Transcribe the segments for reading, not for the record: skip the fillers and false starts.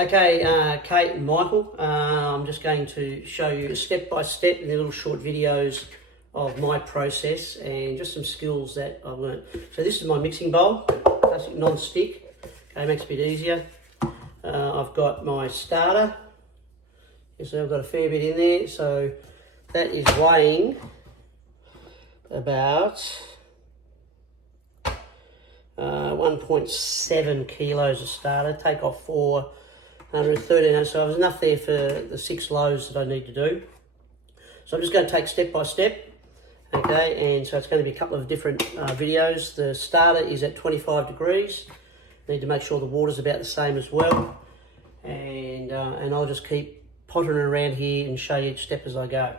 Okay, Kate and Michael, I'm just going to show you step by step in the little short videos of my process and just some skills that I've learned. So this is my mixing bowl, classic non-stick. Okay, makes it a bit easier. I've got my starter. So I've got a fair bit in there. So that is weighing about 1.7 kilos of starter. Take off 413, so there's enough there for the 6 loaves that I need to do. So I'm just going to take step by step. Okay, and so it's going to be a couple of different videos. The starter is at 25 degrees. Need to make sure the water's about the same as well. And I'll just keep pottering around here and show you each step as I go.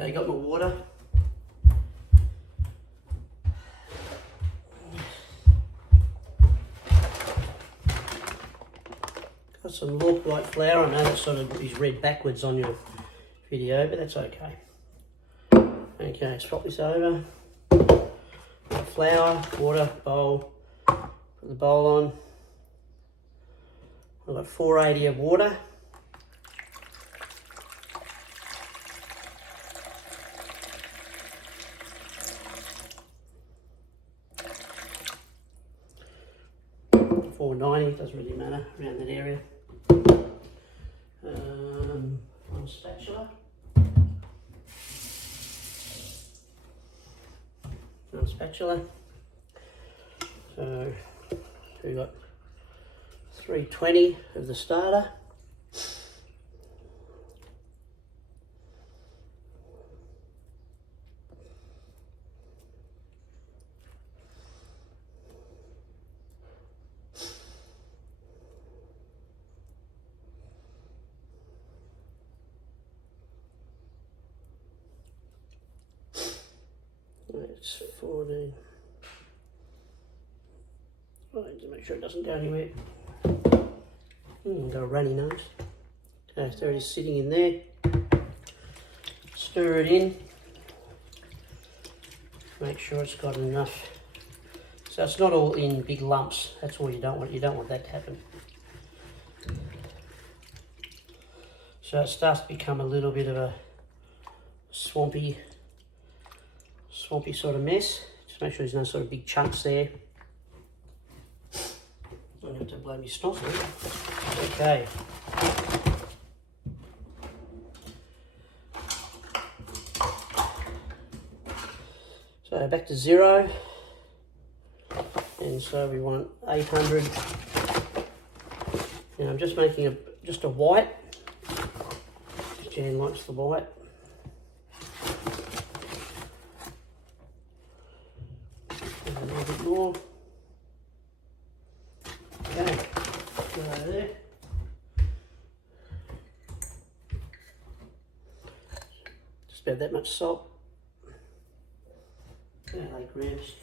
Okay, got my water. Got some Look White flour. I know that sort of is read backwards on your video, but that's okay. Okay, swap this over. Flour, water, bowl. Put the bowl on. I've got 480 of water. $4.90, doesn't really matter around that area. One spatula. One spatula. So we've got 320 of the starter. It's 14. Right, to make sure it doesn't go anywhere. Got a runny nose. Okay, so it is sitting in there. Stir it in. Make sure it's got enough. So it's not all in big lumps. That's all you don't want. You don't want that to happen. So it starts to become a little bit of a swampy sort of mess. Just make sure there's no sort of big chunks there. I don't have to blow me snot. Okay. So back to 0. And so we want 800. And I'm just making just a white. Jan likes the white. A little bit more. Okay, go over there. Just about that much salt. 8 grams.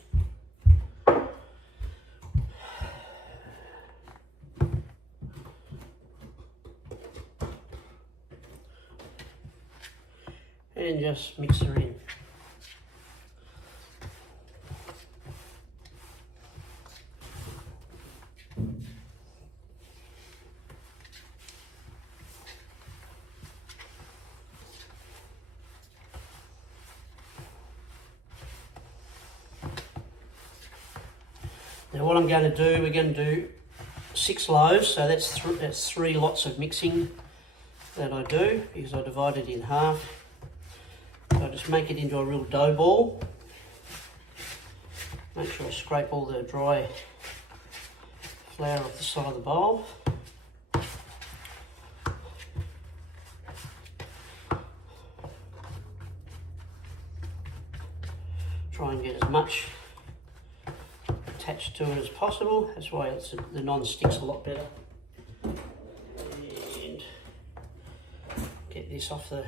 And just mix her in. Now what I'm going to do, we're going to do 6 loaves, so that's 3 lots of mixing that I do, because I divide it in half. So I just make it into a real dough ball. Make sure I scrape all the dry flour off the side of the bowl. Try and get as much attached to it as possible. That's why the non-stick's a lot better. And get this off the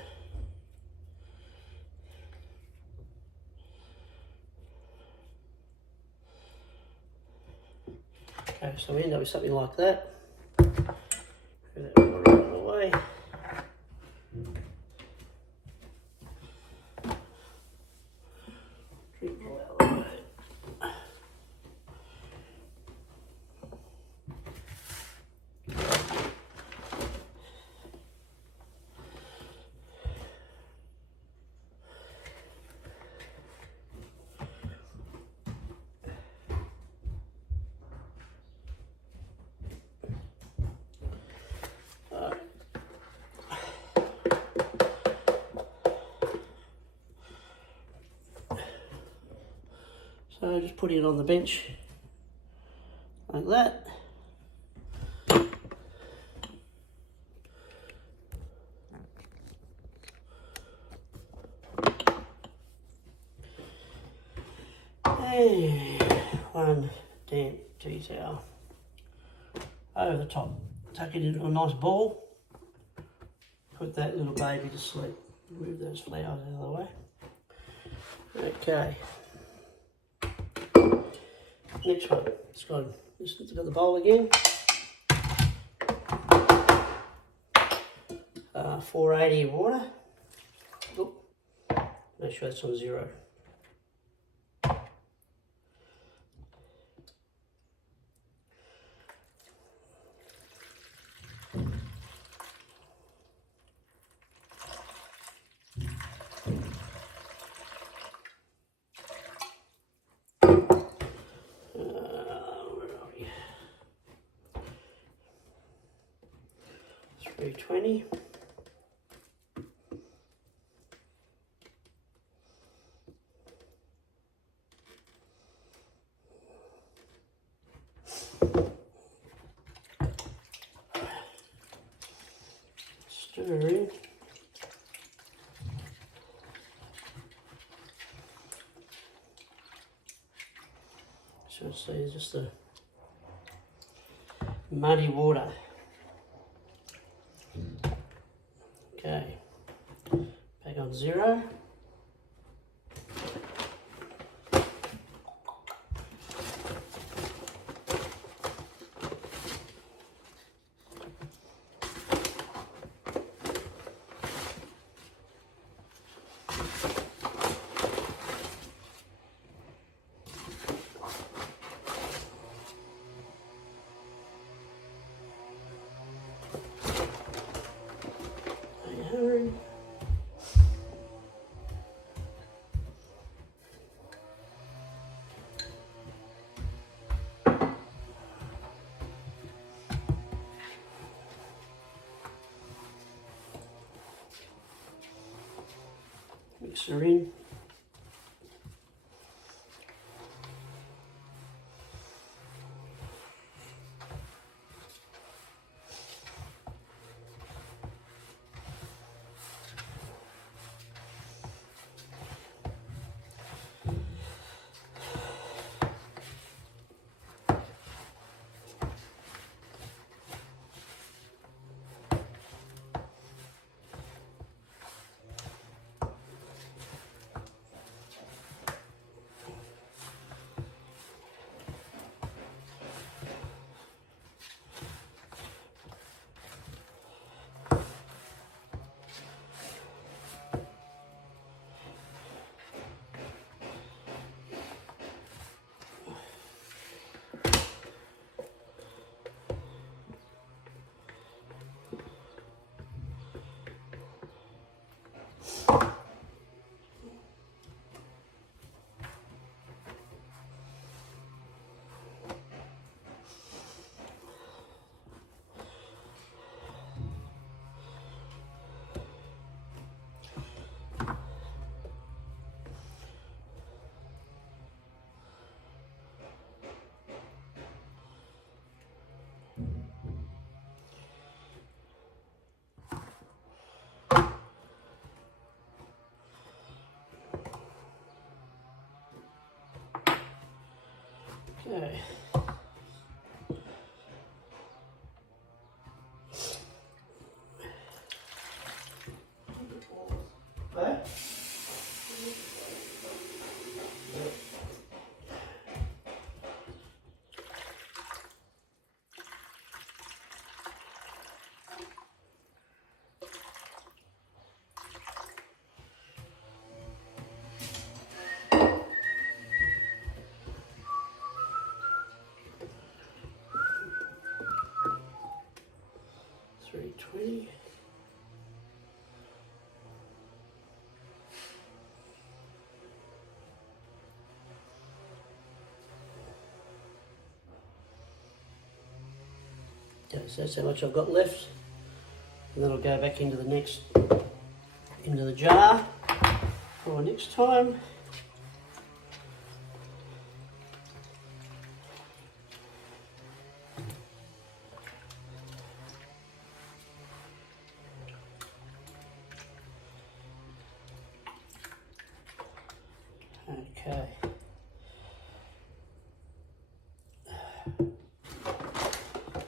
Okay, so we end up with something like that. Move that water out of the way. Drip all out of the way. So just putting it on the bench like that. And one damp tea towel over the top. Tuck it into a nice ball. Put that little baby to sleep. Move those flowers out of the way. Okay. Next one. It's got the bowl again. 480 water. Oop. Make sure that's on 0. Where are we? 320. Stirring. So it's just the muddy water. Okay, back on 0. Mixer in. Okay. Okay. 20. Okay, so that's how much I've got left. And then I'll go back into the jar for next time. Okay.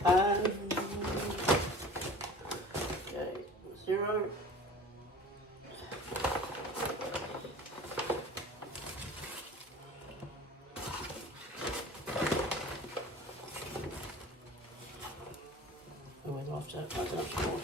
Okay, 0. Oh, we're off to close it up some more.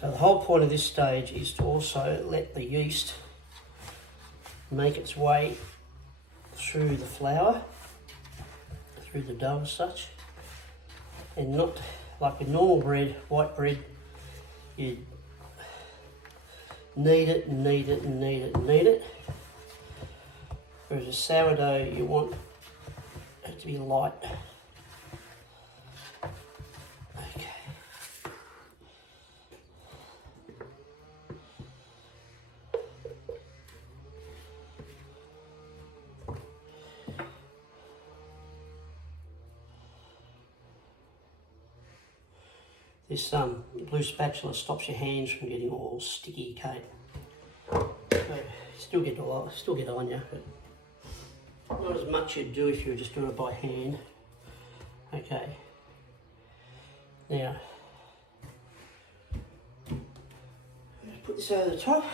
So the whole point of this stage is to also let the yeast make its way through the flour, through the dough as such, and not like with normal bread, white bread, you knead it and knead it and knead it and knead it. Whereas a sourdough, you want it to be light. Okay. This blue spatula stops your hands from getting all sticky, Kate. So still get on you, but not as much you'd do if you were just doing it by hand. Okay. Now, put this over the top.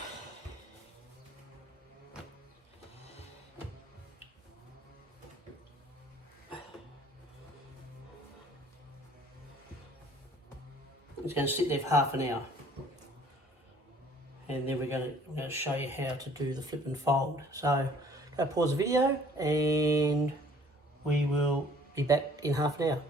It's going to sit there for half an hour, and then we're going to show you how to do the flip and fold. So go pause the video and we will be back in half an hour.